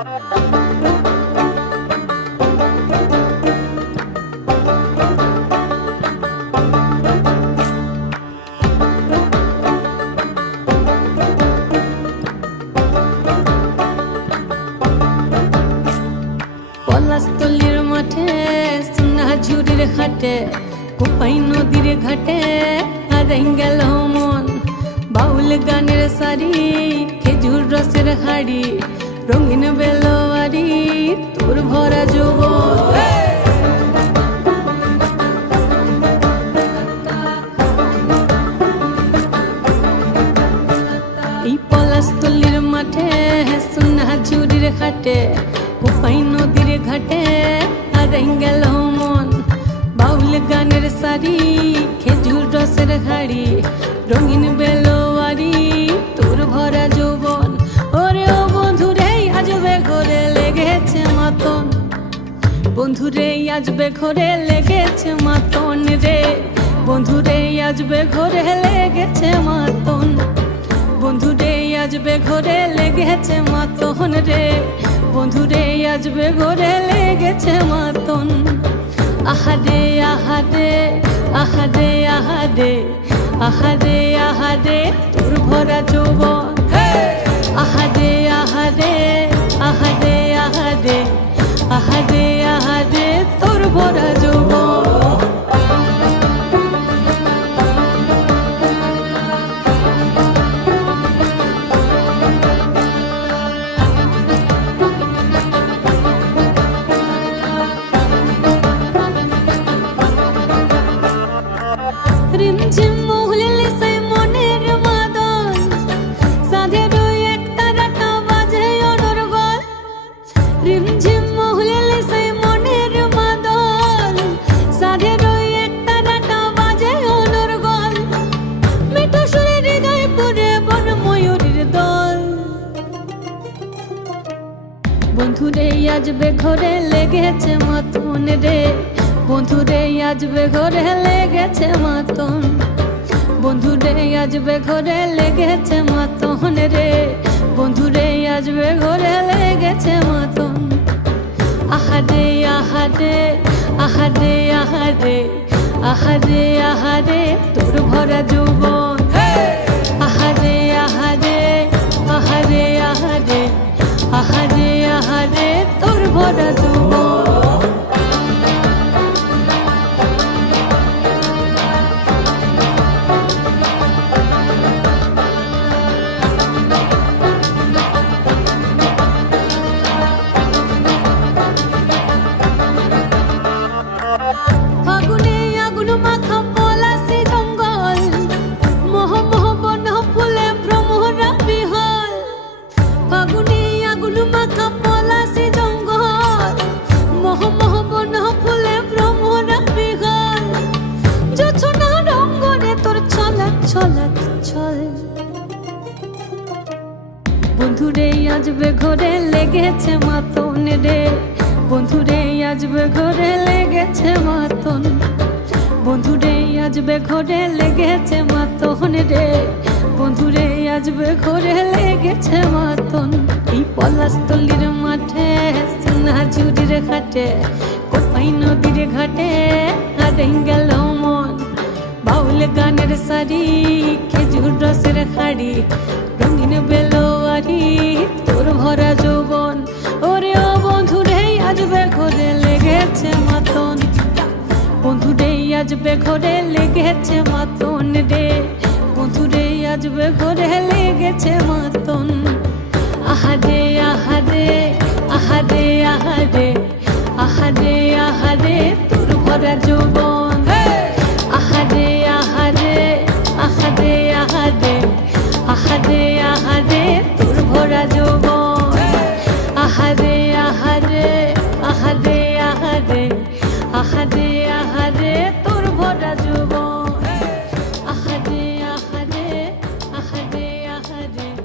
পলাশতলির মাঠে সোনাঝুরির ঘাটে কোপাই নদীর ঘাটে হারাই গেল মন। বাউল গানের শাড়ি খেজুর রসের হাড়ি রঙিন বেলোয়ারি তোর ভরা যৌবন। এই পলাশতলির মাঠে সোনাঝুরির ঘাটে কোপাই নদীর ঘাটে হারাই গেল মন। বাউল গানের শাড়ি খেজুর রসের হাড়ি রঙিন বেলোয়ারি তোর ভরা যৌবন। ওরে ও বন্ধুরে আজবে ঘরে লেগেছে মাতন, বন্ধুরে আজবে ঘরে লেগেছে মাতন রে, বন্ধুরে আজবে ঘরে লেগেছে মাতন, বন্ধুরে আজবে ঘরে লেগেছে মাতন রে, বন্ধুরে আজবে ঘরে লেগেছে মাতন। আহারে আহারে আহারে আহারে আহারে আহারে তোর ভরা যৌবন। আহারে আহারে আহারে আহারে আহারে আহারে তোর ভরা যৌবন। রিমঝিম মহুলে সে মনের মাদল সাধের এক তারাটা বাজে অনর্গল। রিমঝিম মহুলে সে মনের মাদল সাধের এক তারাটা বাজে অনর্গল। মিঠো সুরে হৃদয় পুরে বন ময়ূরীর দল। বন্ধুরে আজবে ঘরে লেগেছে মাতন রে, বন্ধুরে আজবে ঘরে লেগেছে মাতন, বন্ধুরে আজবে ঘরে লেগেছে মাতন রে, বন্ধুরে আজবে ঘরে লেগেছে মাতন। আহারে আহারে আহারে আহারে আহারে আহারে তোর ভরা যৌবন। আহারে আহারে আহারে আহারে আহারে আহারে তোর ভরা যৌবন। ফাগুনে আগুন মাখা পলাশি জঙ্গল, মোহ মোহ বন ফুলে ভ্রমরা বিহল। ফাগুনে আগুন মাখা পলাশি জঙ্গল, মোহ মোহ বন ফুলে ভ্রমরা বিহল। জোছনা রঙ্গনে তোর ছলাক ছলাক ছল। বন্ধুরে আজবে ঘরে লেগেছে মাতন রে, বন্ধুরে আজবে ঘরে লেগেছে মাতন, বন্ধুরে আজবে ঘরে লেগেছে মাতন রে, বন্ধুরে আজবে ঘরে লেগেছে মাতন। এই পলাশতলির মাঠে সোনাঝুরির ঘাটে কোপাই নদীর ঘাটে হারাই গেল মন। বাউল গানের শাড়ি খেজুর রসের হাড়ি রঙিন বেলোয়ারি তোর ভরা যৌবন। ওরে ও বন্ধুরে আজবে ঘরে লেগেছে মাতন, বন্ধুরে আজবে ঘরে লেগেছে মাতন রে, বন্ধুরে আজবে ঘরে লেগেছে মাতন। আহারে আহারে আহারে আহারে আহারে আহারে তোর ভরা যৌবন।